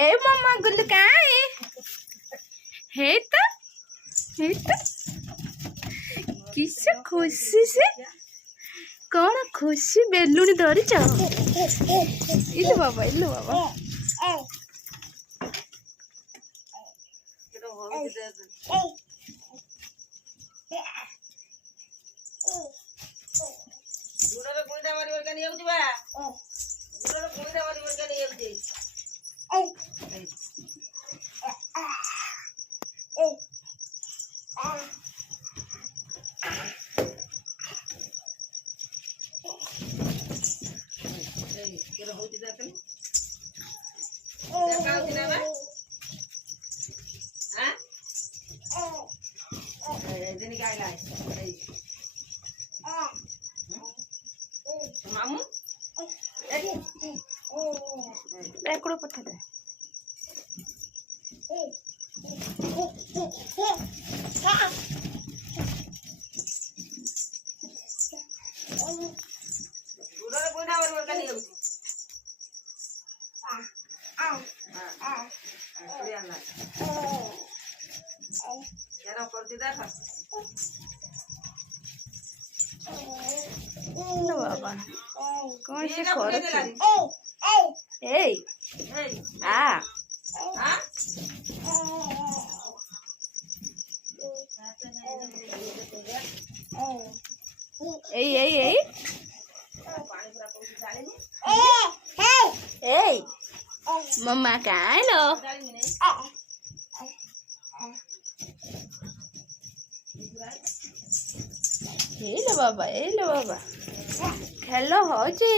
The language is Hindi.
ए मम्मा गुल्लू कहाँ है तो किस खुशी से कौन खुशी बेलुनी धरिच इलु बाबा एकड़ो पठा दे बाबा कौन से कर मम्मा कहाँ लो हेलो बाबा खेलो हो जी